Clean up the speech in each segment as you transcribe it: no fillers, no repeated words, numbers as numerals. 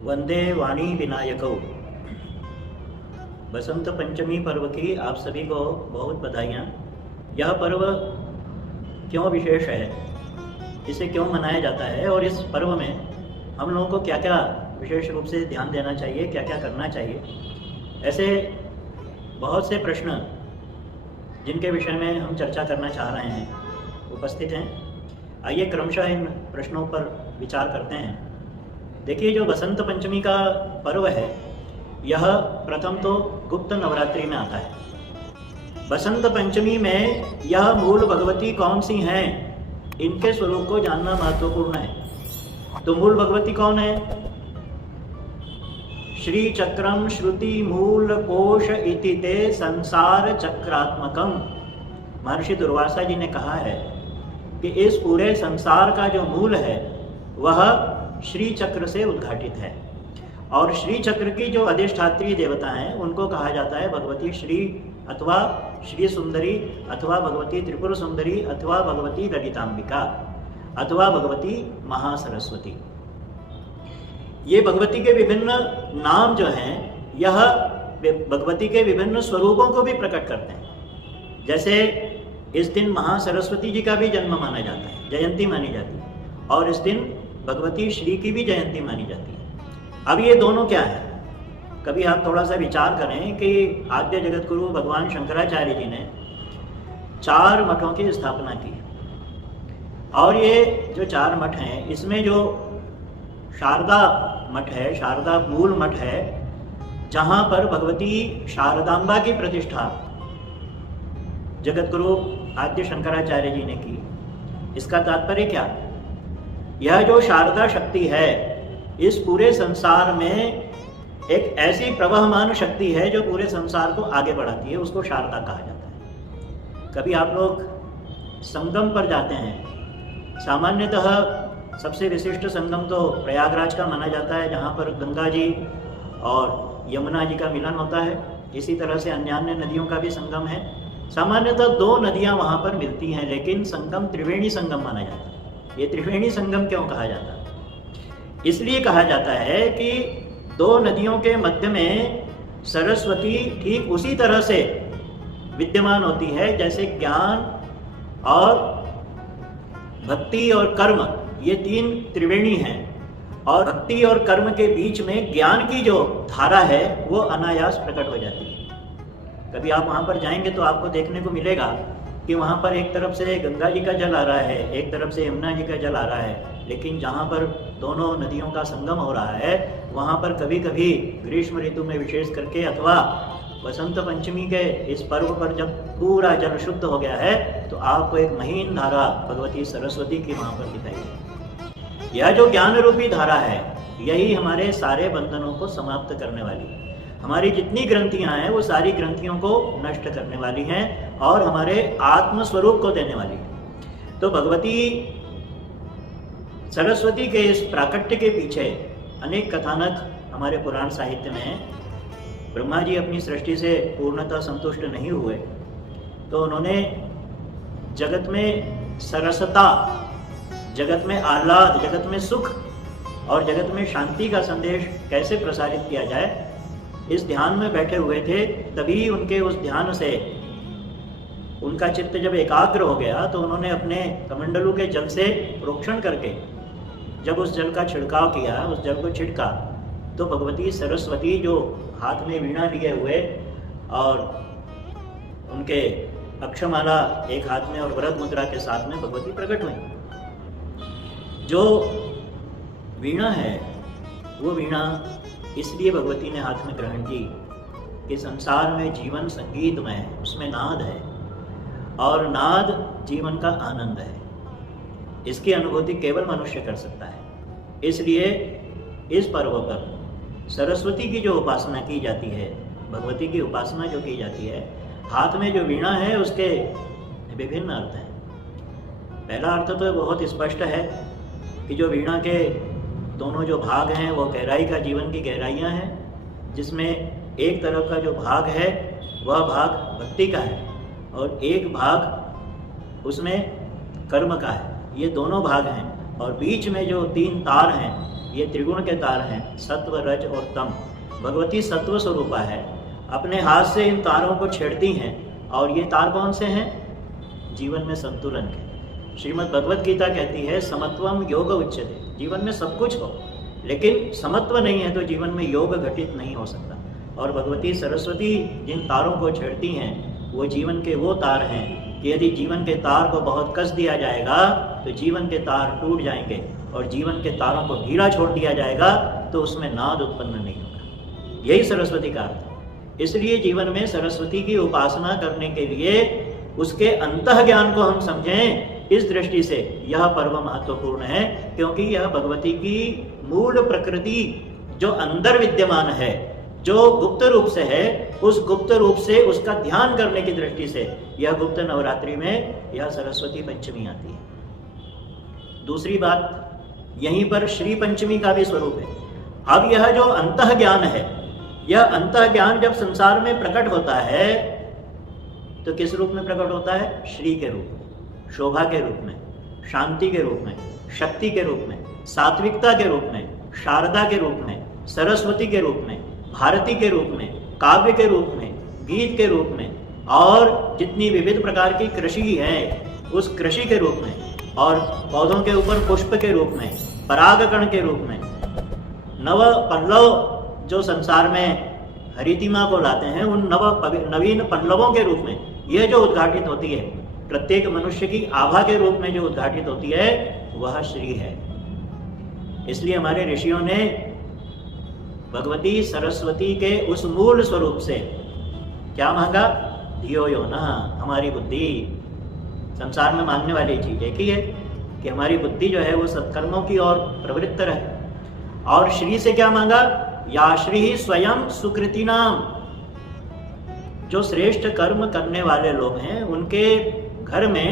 वंदे वाणी विनायकौ। बसंत पंचमी पर्व की आप सभी को बहुत बधाइयाँ। यह पर्व क्यों विशेष है, इसे क्यों मनाया जाता है और इस पर्व में हम लोगों को क्या क्या विशेष रूप से ध्यान देना चाहिए, क्या क्या करना चाहिए, ऐसे बहुत से प्रश्न जिनके विषय में हम चर्चा करना चाह रहे हैं उपस्थित हैं। आइए क्रमशः इन प्रश्नों पर विचार करते हैं। देखिए, जो बसंत पंचमी का पर्व है यह प्रथम तो गुप्त नवरात्रि में आता है। बसंत पंचमी में यह मूल भगवती कौन सी हैं, इनके स्वरूप को जानना महत्वपूर्ण है। तो मूल भगवती कौन है? श्री चक्रम श्रुति मूल कोश इति ते संसार चक्रात्मकम। महर्षि दुर्वासा जी ने कहा है कि इस पूरे संसार का जो मूल है वह श्री चक्र से उद्घाटित है। और श्री चक्र की जो अधिष्ठात्री देवता हैं उनको कहा जाता है भगवती श्री अथवा श्री सुंदरी अथवा भगवती त्रिपुर सुंदरी अथवा भगवती ललितांबिका अथवा भगवती महासरस्वती। ये भगवती के विभिन्न नाम जो हैं यह भगवती के विभिन्न स्वरूपों को भी प्रकट करते हैं। जैसे इस दिन महासरस्वती जी का भी जन्म माना जाता है, जयंती मानी जाती है, और इस दिन भगवती श्री की भी जयंती मानी जाती है। अब ये दोनों क्या है, कभी आप थोड़ा सा विचार करें कि आद्य जगत गुरु भगवान शंकराचार्य जी ने 4 मठों की स्थापना की, और ये जो 4 मठ हैं इसमें जो शारदा मठ है, शारदा मूल मठ है, जहाँ पर भगवती शारदांबा की प्रतिष्ठा जगत गुरु आद्य शंकराचार्य जी ने की। इसका तात्पर्य क्या? यह जो शारदा शक्ति है इस पूरे संसार में एक ऐसी प्रवहमान शक्ति है जो पूरे संसार को आगे बढ़ाती है, उसको शारदा कहा जाता है। कभी आप लोग संगम पर जाते हैं, सामान्यतः सबसे विशिष्ट संगम तो प्रयागराज का माना जाता है, जहाँ पर गंगा जी और यमुना जी का मिलन होता है। इसी तरह से अन्य नदियों का भी संगम है। सामान्यतः 2 नदियाँ वहाँ पर मिलती हैं, लेकिन संगम त्रिवेणी संगम माना जाता है। ये त्रिवेणी संगम क्यों कहा जाता है? इसलिए कहा जाता है कि 2 नदियों के मध्य में सरस्वती ठीक उसी तरह से विद्यमान होती है जैसे ज्ञान और भक्ति और कर्म, ये 3 त्रिवेणी हैं, और भक्ति और कर्म के बीच में ज्ञान की जो धारा है वो अनायास प्रकट हो जाती है। कभी आप वहाँ पर जाएंगे तो आपको देखने को मिलेगा कि वहाँ पर एक तरफ से गंगा जी का जल आ रहा है, एक तरफ से यमुना जी का जल आ रहा है, लेकिन जहाँ पर दोनों नदियों का संगम हो रहा है वहाँ पर कभी कभी ग्रीष्म ऋतु में विशेष करके अथवा बसंत पंचमी के इस पर्व पर जब पूरा जल शुद्ध हो गया है तो आपको एक महीन धारा भगवती सरस्वती की वहाँ पर दिखाई देगी। यह जो ज्ञान रूपी धारा है यही हमारे सारे बंधनों को समाप्त करने वाली है। हमारी जितनी ग्रंथियां हैं वो सारी ग्रंथियों को नष्ट करने वाली हैं और हमारे आत्म स्वरूप को देने वाली है। तो भगवती सरस्वती के इस प्राकट्य के पीछे अनेक कथानक हमारे पुराण साहित्य में हैं। ब्रह्मा जी अपनी सृष्टि से पूर्णतः संतुष्ट नहीं हुए तो उन्होंने जगत में सरसता, जगत में आह्लाद, जगत में सुख और जगत में शांति का संदेश कैसे प्रसारित किया जाए, इस ध्यान में बैठे हुए थे। तभी उनके उस ध्यान से उनका चित्त जब एकाग्र हो गया तो उन्होंने अपने कमंडलू के जल से प्रोक्षण करके जब उस जल का छिड़काव किया, उस जल को छिड़का, तो भगवती सरस्वती जो हाथ में वीणा लिए हुए और उनके अक्षमाला एक हाथ में और वरद मुद्रा के साथ में भगवती प्रकट हुई। जो वीणा है वो वीणा इसलिए भगवती ने हाथ में ग्रहण की कि संसार में जीवन संगीतमय है, उसमें नाद है और नाद जीवन का आनंद है। इसकी अनुभूति केवल मनुष्य कर सकता है। इसलिए इस पर्व पर सरस्वती की जो उपासना की जाती है, भगवती की उपासना जो की जाती है, हाथ में जो वीणा है उसके विभिन्न अर्थ हैं। पहला अर्थ तो बहुत स्पष्ट है कि जो वीणा के दोनों जो भाग हैं वो गहराई का, जीवन की गहराइयाँ हैं, जिसमें एक तरफ का जो भाग है वह भाग भक्ति का है और एक भाग उसमें कर्म का है। ये दोनों भाग हैं और बीच में जो 3 तार हैं ये त्रिगुण के तार हैं, सत्व रज और तम। भगवती सत्व स्वरूपा है, अपने हाथ से इन तारों को छेड़ती हैं। और ये तार कौन से हैं? जीवन में संतुलन के। श्रीमद् भगवत गीता कहती है समत्वम योग उच्यते। जीवन में सब कुछ हो लेकिन समत्व नहीं है तो जीवन में योग घटित नहीं हो सकता। और भगवती सरस्वती जिन तारों को छेड़ती हैं वो जीवन के वो तार हैं कि यदि जीवन के तार को बहुत कस दिया जाएगा तो जीवन के तार टूट जाएंगे, और जीवन के तारों को ढीला छोड़ दिया जाएगा तो उसमें नाद उत्पन्न नहीं होगा। यही सरस्वती का अर्थ है। इसलिए जीवन में सरस्वती की उपासना करने के लिए उसके अंतः ज्ञान को हम समझें। इस दृष्टि से यह पर्व महत्वपूर्ण है, क्योंकि यह भगवती की मूल प्रकृति जो अंदर विद्यमान है, जो गुप्त रूप से है, उस गुप्त रूप से उसका ध्यान करने की दृष्टि से यह गुप्त नवरात्रि में यह सरस्वती पंचमी आती है। दूसरी बात, यहीं पर श्री पंचमी का भी स्वरूप है। अब यह जो अंतः ज्ञान है, यह अंतः ज्ञान जब संसार में प्रकट होता है तो किस रूप में प्रकट होता है? श्री के रूप में, शोभा के रूप में, शांति के रूप में, शक्ति के रूप में, सात्विकता के रूप में, शारदा के रूप में, सरस्वती के रूप में, भारती के रूप में, काव्य के रूप में, गीत के रूप में, और जितनी विविध प्रकार की कृषि है उस कृषि के रूप में, और पौधों के ऊपर पुष्प के रूप में, परागकण के रूप में, नव पल्लव जो संसार में हरितिमा को लाते हैं उन नवीन पल्लवों के रूप में यह जो उद्घाटित होती है, प्रत्येक मनुष्य की आभा के रूप में जो उद्घाटित होती है वह श्री है। इसलिए हमारे ऋषियों ने भगवती सरस्वती के उस मूल स्वरूप से क्या मांगा? धियो यो न, हमारी बुद्धि। संसार में मानने वाली चीज एक ही है कि हमारी बुद्धि जो है वो सत्कर्मों की ओर प्रवृत्त रहे। और श्री से क्या मांगा? या श्री स्वयं सुकृति नाम। जो श्रेष्ठ कर्म करने वाले लोग हैं उनके घर में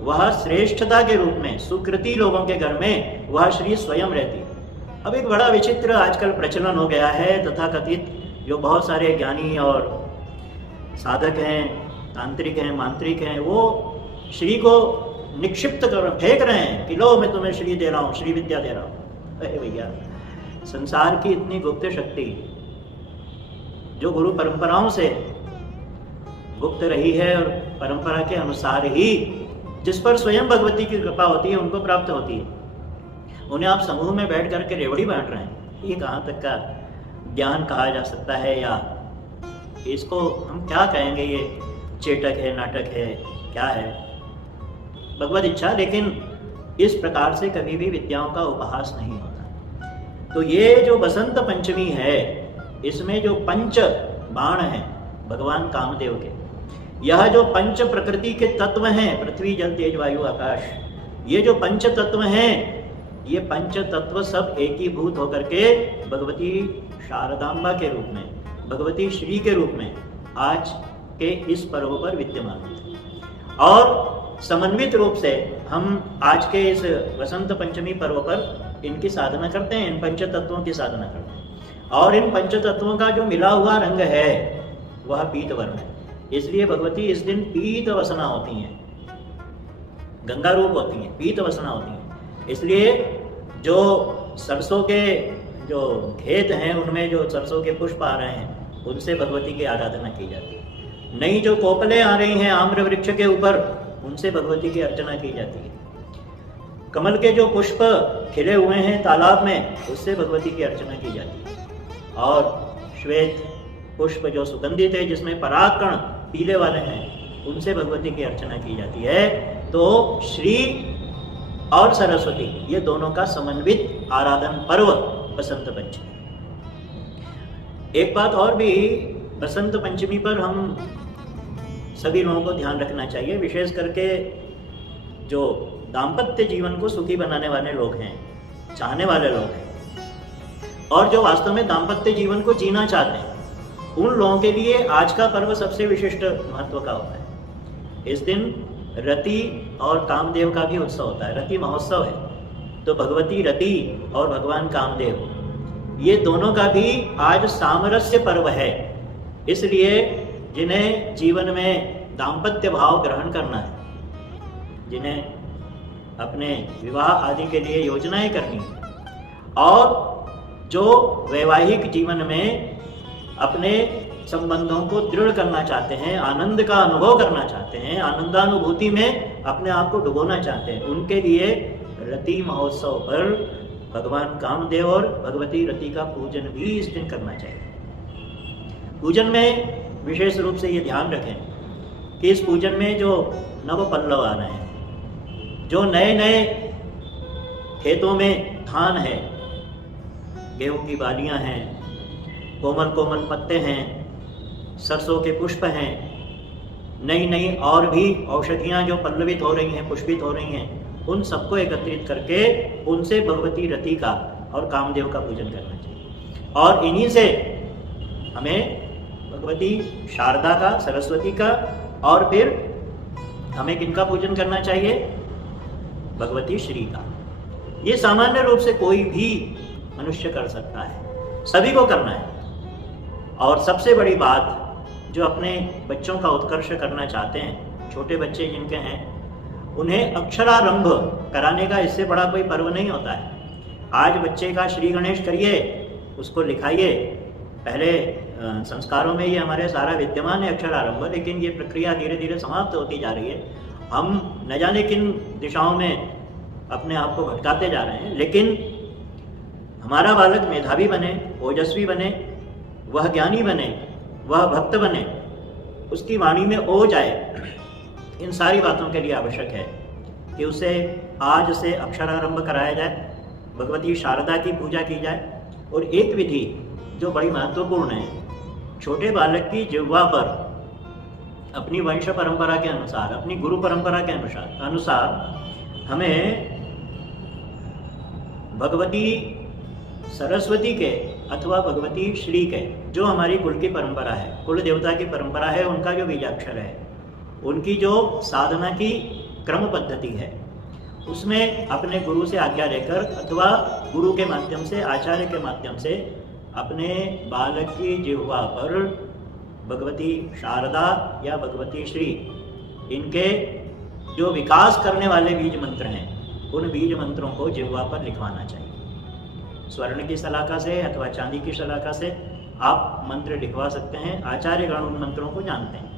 वह श्रेष्ठता के रूप में, सुकृति लोगों के घर में वह श्री स्वयं रहती है। अब एक बड़ा विचित्र आजकल प्रचलन हो गया है, तथा कथित जो बहुत सारे ज्ञानी और साधक हैं, तांत्रिक हैं, मांत्रिक हैं, वो श्री को निक्षिप्त कर फेंक रहे हैं कि लो मैं तुम्हें श्री दे रहा हूँ, श्री विद्या दे रहा हूँ। अरे भैया, संसार की इतनी गुप्त शक्ति जो गुरु परंपराओं से गुप्त रही है और परंपरा के अनुसार ही जिस पर स्वयं भगवती की कृपा होती है उनको प्राप्त होती है, उन्हें आप समूह में बैठ करके रेवड़ी बांट रहे हैं। ये कहाँ तक का ज्ञान कहा जा सकता है, या इसको हम क्या कहेंगे? ये चेटक है, नाटक है, क्या है? भगवत इच्छा। लेकिन इस प्रकार से कभी भी विद्याओं का उपहास नहीं होता। तो ये जो बसंत पंचमी है, इसमें जो पंच बाण हैं भगवान कामदेव के, यह जो पंच प्रकृति के तत्व हैं, पृथ्वी जल तेज वायु आकाश, ये जो पंच तत्व हैं, ये पंच तत्व सब एकीभूत होकर के भगवती शारदांबा के रूप में, भगवती श्री के रूप में आज के इस पर्व पर विद्यमान हैं। और समन्वित रूप से हम आज के इस वसंत पंचमी पर्व पर इनकी साधना करते हैं, इन पंच तत्वों की साधना करते हैं। और इन पंच तत्वों का जो मिला हुआ रंग है वह पीत वर्ण है। इसलिए भगवती इस दिन पीत वसना होती हैं, गंगा रूप होती हैं, पीत वसना होती हैं। इसलिए जो सरसों के जो खेत हैं उनमें जो सरसों के पुष्प आ रहे हैं उनसे भगवती की आराधना की जाती है। नई जो कोपलें आ रही हैं आम्र वृक्ष के ऊपर, उनसे भगवती की अर्चना की जाती है। कमल के जो पुष्प खिले हुए हैं तालाब में, उससे भगवती की अर्चना की जाती है। और श्वेत पुष्प जो सुगंधित है, जिसमें परागकण पीले वाले हैं, उनसे भगवती की अर्चना की जाती है। तो श्री और सरस्वती, ये दोनों का समन्वित आराधन पर्व बसंत पंचमी। एक बात और भी, बसंत पंचमी पर हम सभी लोगों को ध्यान रखना चाहिए, विशेष करके जो दाम्पत्य जीवन को सुखी बनाने वाले लोग हैं, चाहने वाले लोग हैं, और जो वास्तव में दाम्पत्य जीवन को जीना चाहते हैं, उन लोगों के लिए आज का पर्व सबसे विशिष्ट महत्व का होता है। इस दिन रति और कामदेव का भी उत्सव होता है, रति महोत्सव है। तो भगवती रति और भगवान कामदेव, ये दोनों का भी आज सामरस्य पर्व है। इसलिए जिन्हें जीवन में दाम्पत्य भाव ग्रहण करना है, जिन्हें अपने विवाह आदि के लिए योजनाएं करनी है, और जो वैवाहिक जीवन में अपने संबंधों को दृढ़ करना चाहते हैं, आनंद का अनुभव करना चाहते हैं, आनंदानुभूति में अपने आप को डुबोना चाहते हैं, उनके लिए रति महोत्सव पर भगवान कामदेव और भगवती रति का पूजन भी इस दिन करना चाहिए। पूजन में विशेष रूप से ये ध्यान रखें कि इस पूजन में जो नव पल्लव आ रहे हैं, जो नए नए खेतों में धान है, गेहूं की बालियां हैं, कोमल कोमल पत्ते हैं, सरसों के पुष्प हैं, नई नई और भी औषधियां जो पल्लवित हो रही हैं, पुष्पित हो रही हैं, उन सबको एकत्रित करके उनसे भगवती रति का और कामदेव का पूजन करना चाहिए। और इन्हीं से हमें भगवती शारदा का, सरस्वती का, और फिर हमें किनका पूजन करना चाहिए? भगवती श्री का। ये सामान्य रूप से कोई भी मनुष्य कर सकता है, सभी को करना है। और सबसे बड़ी बात, जो अपने बच्चों का उत्कर्ष करना चाहते हैं, छोटे बच्चे जिनके हैं, उन्हें अक्षरारंभ कराने का इससे बड़ा कोई पर्व नहीं होता है। आज बच्चे का श्री गणेश करिए, उसको लिखाइए। पहले संस्कारों में ये हमारे सारा विद्यमान है अक्षरारंभ, लेकिन ये प्रक्रिया धीरे धीरे समाप्त होती जा रही है। हम न जाने किन दिशाओं में अपने आप को भटकाते जा रहे हैं, लेकिन हमारा बालक मेधावी बने, ओजस्वी बने, वह ज्ञानी बने, वह भक्त बने, उसकी वाणी में ओज आए, इन सारी बातों के लिए आवश्यक है कि उसे आज से अक्षरारंभ कराया जाए, भगवती शारदा की पूजा की जाए। और एक विधि जो बड़ी महत्वपूर्ण है, छोटे बालक की जिह्वा पर अपनी वंश परंपरा के अनुसार, अपनी गुरु परंपरा के अनुसार हमें भगवती सरस्वती के अथवा भगवती श्री के, जो हमारी कुल की परंपरा है, कुल देवता की परंपरा है, उनका जो बीजाक्षर है, उनकी जो साधना की क्रम पद्धति है, उसमें अपने गुरु से आज्ञा लेकर अथवा गुरु के माध्यम से, आचार्य के माध्यम से अपने बालक की जिह्वा पर भगवती शारदा या भगवती श्री, इनके जो विकास करने वाले बीज मंत्र हैं, उन बीज मंत्रों को जिह्वा पर लिखवाना चाहिए। स्वर्ण की सलाखा से अथवा चांदी की सलाखा से आप मंत्र लिखवा सकते हैं। आचार्य गण उन मंत्रों को जानते हैं।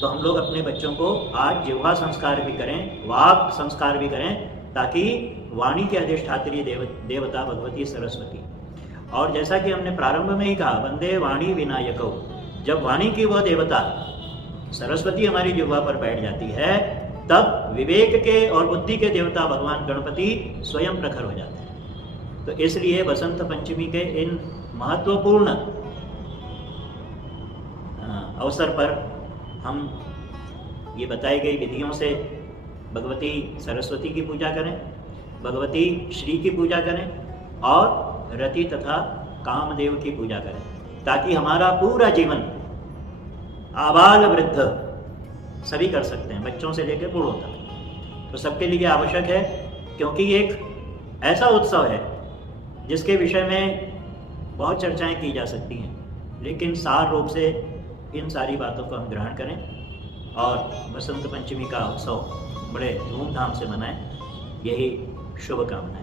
तो हम लोग अपने बच्चों को आज जिह्वा संस्कार भी करें, वाक संस्कार भी करें, ताकि वाणी के अधिष्ठात्री देवता भगवती सरस्वती, और जैसा कि हमने प्रारंभ में ही कहा, वंदे वाणी विनायको, जब वाणी की वह देवता सरस्वती हमारी जिह्वा पर बैठ जाती है, तब विवेक के और बुद्धि के देवता भगवान गणपति स्वयं प्रखर हो जाते हैं। तो इसलिए बसंत पंचमी के इन महत्वपूर्ण अवसर पर हम ये बताई गई विधियों से भगवती सरस्वती की पूजा करें, भगवती श्री की पूजा करें और रति तथा कामदेव की पूजा करें, ताकि हमारा पूरा जीवन आबाल वृद्ध सभी कर सकते हैं, बच्चों से लेकर बूढ़ों तक। तो सबके लिए आवश्यक है, क्योंकि एक ऐसा उत्सव है जिसके विषय में बहुत चर्चाएं की जा सकती हैं, लेकिन सार रूप से इन सारी बातों को हम ग्रहण करें और बसंत पंचमी का उत्सव बड़े धूमधाम से मनाएं। यही शुभकामनाएं।